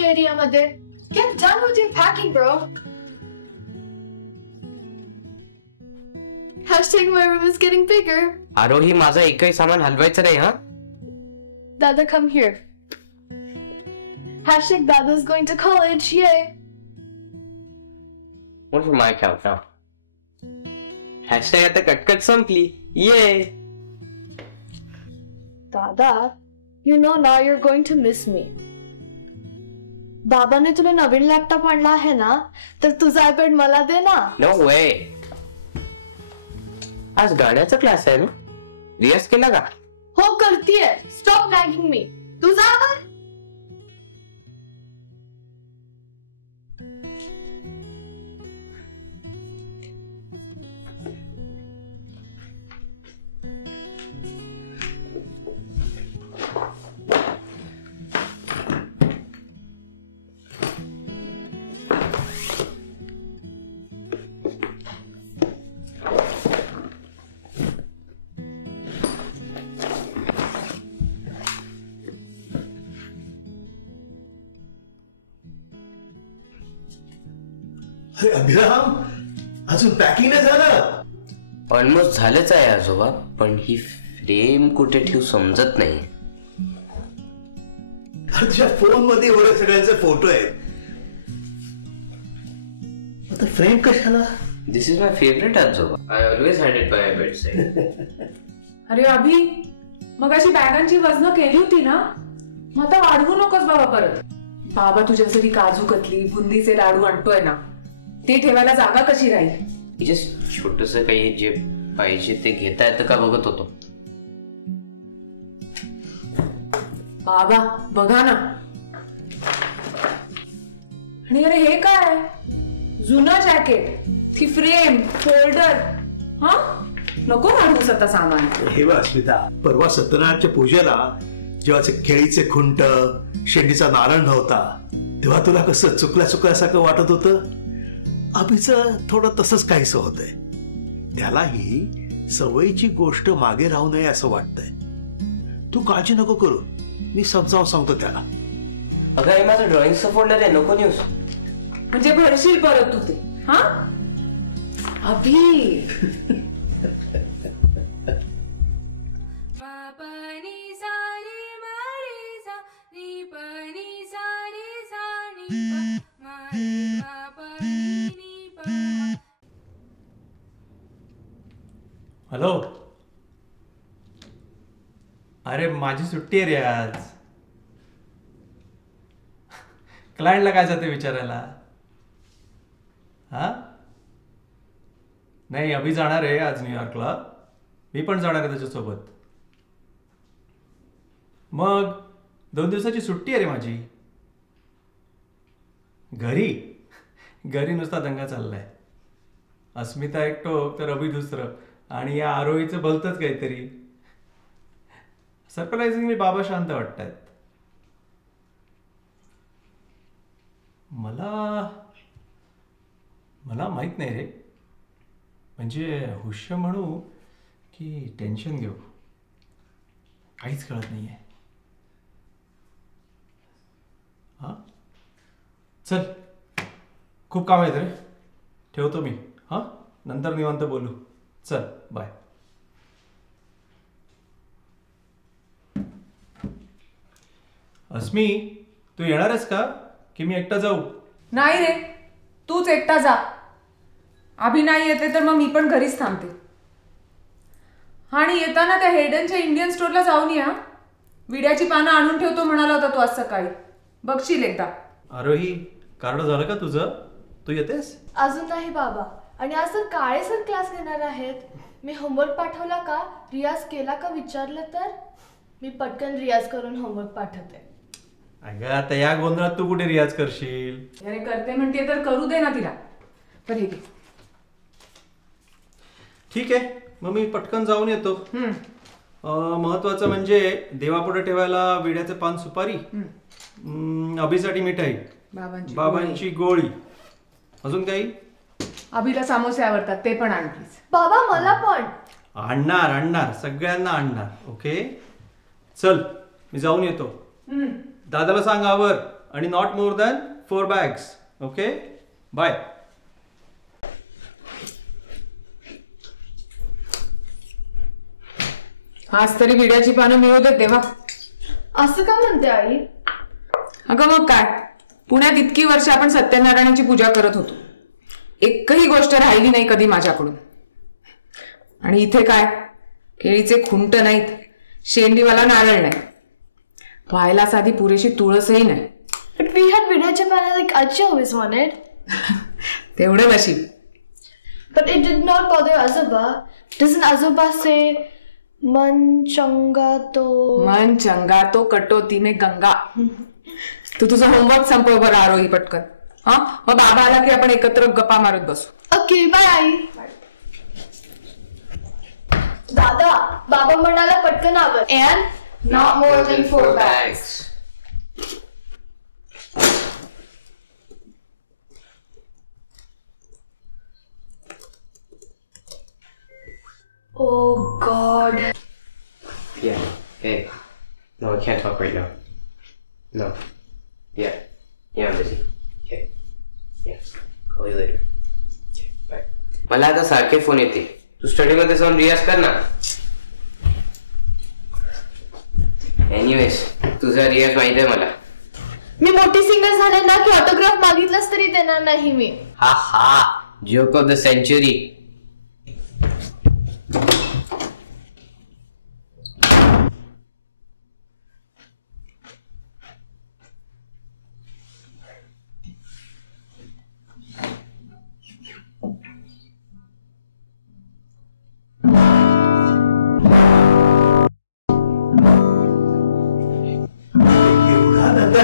माझ्या एरियामध्ये. Get done with your packing, bro. Hashtag my room is getting bigger. आरोही माझं एकही सामान हलवायचं नाही हा. Dada, come here. Hashtag Dada's going to college, yay. One for my account now. Hashtag आता कटकट संपली. Yay. Dada, you know now you're going to miss me. बाबाने तुला नवीन लॅपटॉप आणला आहे ना, तर तुझा आयपॅड मला दे ना. No way. आज गाण्याचा क्लास आहे ना? रियाज केला का? हो करतीये. Stop nagging me. तुझा आवाज. अभिराम, अजून पॅकिंग नाही झालं? ऑलमोस्ट झालंच आहे आजोबा, पण ही फ्रेम कुठे ठेवू समजत नाही. तुझ्या फोन मध्ये एवढ्या सगळ्यांचे फोटो आहेत, आता फ्रेम कशाला? दिस इज माय फेवरेट आजोबा. I always had it by my bedside. अरे अभि, मग अशी बॅगांची वजन केली होती ना, मग आता वाढवू नकोस बाबा परत. बाबा तुझ्यासाठी काजू कतली बुंदीचे लाडू आणतोय ना, ते ठेवायला जागा कशी राहील? जस्ट छोटस काही जे पाहिजे ते घेता येतं का बघत होतो. बाबा बघा ना. आणि अरे हे काय? जुनं जॅकेट, ती फ्रेम, फोल्डर. हा नको वाढवूस आता सामान. हे बघ अस्मिता, परवा सत्यनारायणच्या पूजेला जेव्हा खेळीचे खुंट, शेंडीचा नारळ नव्हता, तेव्हा तुला कसं चुकल्यासारखं वाटत होतं. अभिचं थोडं तसंच काहीसं होतंय. त्यालाही सवयीची गोष्ट मागे राहू नये असं वाटतंय. तू काळजी नको करू, मी समजावून सांगतो त्याला. अगं हे माझं ड्रॉइंगचं फोल्डर आहे, नको न्यूज. म्हणजे भरशील परत तू ते. हा अभि, हॅलो. अरे माझी सुट्टी आहे रे आज. क्लायंटला काय जाते विचारायला? हा नाही, अभि जाणार आहे आज न्यूयॉर्कला. मी पण जाणार आहे त्याच्यासोबत. मग 2 दिवसाची सुट्टी आहे रे माझी. घरी नुसता दंगा चाललाय. अस्मिता एक टोक तर अभि दुसरं, आणि या आरोहीचं भलतंच काहीतरी. सरप्राइझिंगली बाबा शांत वाटतायत. मला माहित नाही रे, म्हणजे हुश्य म्हणू की टेन्शन घेऊ काहीच कळत नाहीये. हा चल, खूप काम आहे रे, ठेवतो मी. हा नंतर निवांत बोलू. चल बाय. अस्मी, तू येणार आहेस का की मी एकटा जाऊ? नाही रे, तूच एकटा जा. अभि नाही येते तर मग मी पण घरीच थांबते. आणि येताना त्या हेडनच्या इंडियन स्टोअरला जाऊन या. विड्याची पानं आणून ठेवतो म्हणाला होता तू आज सकाळी, बघशील एकदा. आरोही, कार्ड झालं का तुझं? तू येतेस? अजून नाही बाबा. आणि आज तर काळे सर क्लास घेणार आहेत. मी होमवर्क पाठवला का, रियाज केला का विचारलं तर मी पटकन रियाज करून होमवर्क पाठवते. अगं आता या गोंधळात तू कुठे रियाज करशील? अरे करते म्हणते तर करू दे ना तिला. पण हे घे. ठीक आहे, मग मी पटकन जाऊन येतो. महत्वाचं म्हणजे देवापुढे ठेवायला विड्याचे पान, सुपारी, अभिसाठी मिठाई, बाबांची गोळी. अजून काही? अभिला समोसे आवडतात, ते पण आण प्लीज. बाबा मला पण. आणणार, सगळ्यांना आणणार. ओके चल, मी जाऊन येतो. दादाला सांग आवर. आणि not more than 4 bags. Okay, bye. आज तरी विड्याची पानं मिळू देत देवा. असं का म्हणते आई? अगं मग काय, पुण्यात इतकी वर्ष आपण सत्यनारायणाची पूजा करत होतो, एकही गोष्ट राहिली नाही कधी माझ्याकडून. आणि इथे काय, केळीचे खुंट नाहीत, शेंडीवाला नारळ नाही, व्हायला साधी पुरेशी तुळसही नाही. But we had विड्याच्या पानं like Aji always wanted. तेवढं नशीब. But it did not bother Azoba. Doesn't Azoba say मन चंगा तो कटोती में गंगा. तू तुझा होमवर्क संपव बरं आरोही पटकन. हा, मग बाबा आला की आपण एकत्र गप्पा मारत बसू. ओके, बाय आई. दादा, बाबा म्हणाला पटकन आवर. And not more than 4 bags. Oh God. Yeah. Hey. No, I can't talk right now. No. Yeah. Yeah, I'm busy. Okay. Yeah. Call you later. Okay. Bye. मला आता सारखे फोन येते. तू स्टडी मध्ये जाऊन रियाज कर ना. एनिवेज, तुझा रियाज माहित आहे मला. मी मोठी सिंगर झाले ना की ऑटोग्राफ मागितलास तरी देणार नाही मी. हा हा, जोक ऑफ द सेंचुरी.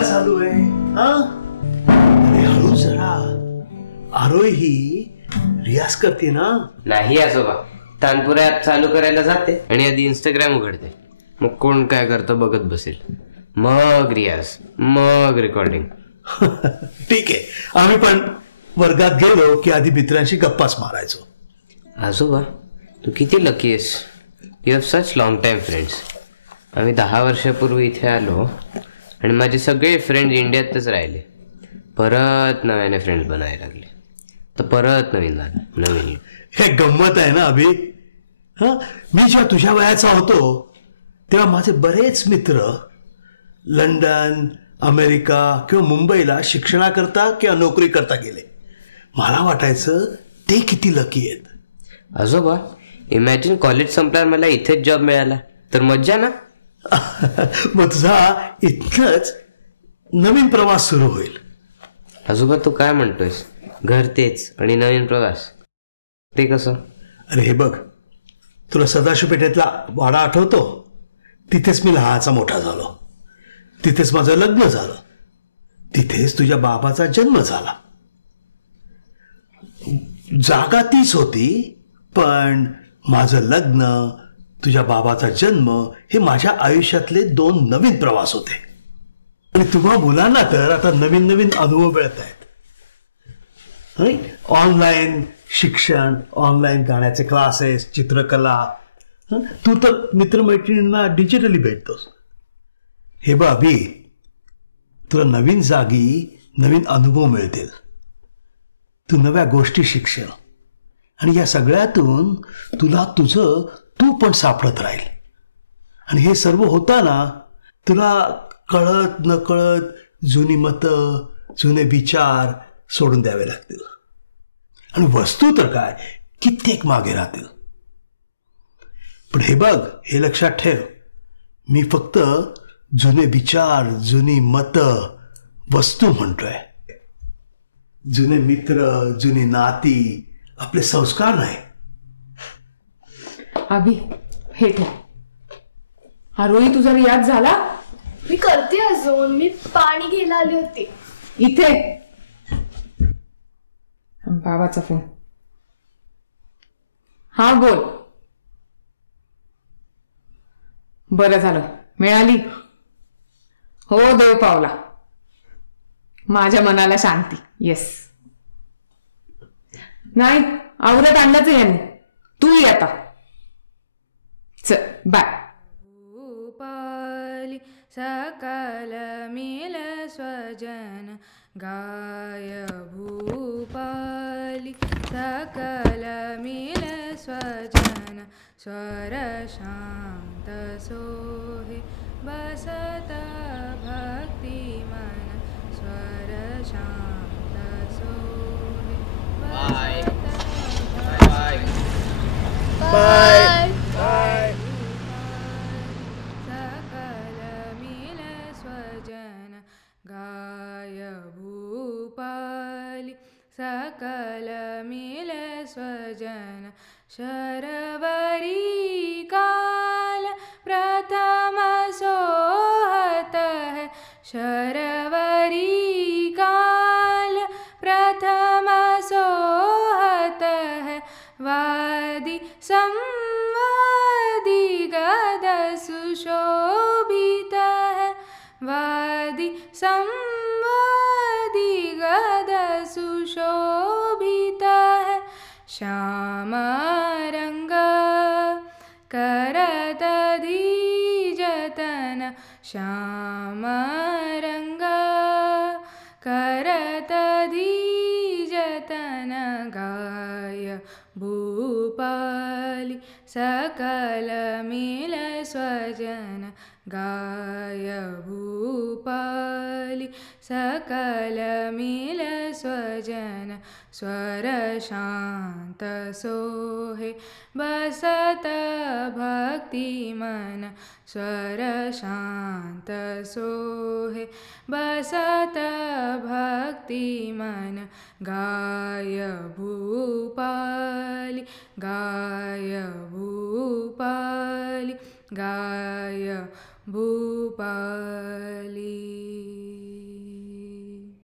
चालू आहे हा. अरे हळू जरा. आरोही ही रियाज करते ना. नाही आजोबा, तानपुरा ऍप चालू करायला जाते आणि आधी इंस्टाग्राम उघडते. मग कोण काय करतं बघत बसेल, मग रियाज, मग रेकॉर्डिंग. ठीक आहे, आम्ही पण वर्गात गेलो की आधी मित्रांशी गप्पाच मारायचो. आजोबा, तू किती लकी आहेस. You have such long time friends. आम्ही 10 वर्षापूर्वी इथे आलो आणि माझे सगळे फ्रेंड्स इंडियातच राहिले. परत नव्याने फ्रेंड्स बनायला लागले, तर परत नवीन झालं, नवीन. हे गंमत आहे ना अभि. हा, मी जेव्हा तुझ्या वयाचा होतो तेव्हा माझे बरेच मित्र लंडन, अमेरिका किंवा मुंबईला शिक्षणाकरता किंवा नोकरी करता गेले. मला वाटायचं ते किती लकी आहेत. आजोबा, इमॅजिन कॉलेज संपल्यावर मला इथेच जॉब मिळाला तर मज्जा ना. मग तुझा इथनच नवीन प्रवास सुरू होईल. आजोबा, तू काय म्हणतोयस, घर तेच आणि नवीन प्रवास, ते कसं? अरे हे बघ, तुला सदाशिव पेठेतला वाडा आठवतो? तिथेच मी लहानाचा मोठा झालो, तिथेच माझं लग्न झालं, तिथेच तुझ्या बाबाचा जन्म झाला. जागा तीच होती, पण माझं लग्न, तुझ्या बाबाचा जन्म हे माझ्या आयुष्यातले 2 नवीन प्रवास होते. आणि तुम्हा मुलांना तर आता नवीन नवीन अनुभव मिळत आहेत. ऑनलाईन शिक्षण, ऑनलाईन गाण्याचे क्लासेस, चित्रकला. तू तर मित्रमैत्रिणींना डिजिटली भेटतोस. हे बघ अभि, तुला नवीन जागी नवीन अनुभव मिळतील. तू नव्या गोष्टी शिकशील आणि या सगळ्यातून तुला तुझं तू पण सापडत राहील. आणि हे सर्व होताना तुला कळत नकळत जुनी मतं, जुने विचार सोडून द्यावे लागतील. आणि वस्तू तर काय, कित्येक मागे राहतील. पण हे बघ, हे लक्षात ठेव, मी फक्त जुने विचार, जुनी मतं, वस्तू म्हणतोय. जुने मित्र, जुनी नाती, आपले संस्कार नाही. अभि, हे ठेव. आरोही, तुझा रियाज झाला? मी करते अजून. मी पाणी घ्यायला आली होती. इथे बाबाचा फोन. हा, बोल. बरं झालं, मिळाली. हो, देव पावला. माझ्या मनाला शांती. येस. नाही, आवरत आणलंच याने. तू ये आता. चल, बाय. सकल मिल स्वजन गाय भूपाली सकल मिल स्वजन स्वर शांत सोहे बसत भक्ति मन स्वर शांत सोहे बाय. सकल मिल स्वजन गाय भूपाली सकल मिल स्वजन शरवरी काल प्रथम सोहत है शरवरी काल प्रथम सोहत है वादी संवादी गद सुशोभित है वादी संवादी गद सुशोभित है श्याम रंग करत धीजतन श्याम रंग करत धीजतन गाय भूपाली सकल मिल स्वजन गाय भूपाली सकल मिल स्वजन स्वर शांत सोहे बसत भक्ति मन स्वर शांत सोहे बसत भक्ति मन गाय भूपाली गाय भूपाली गाय भूपाली.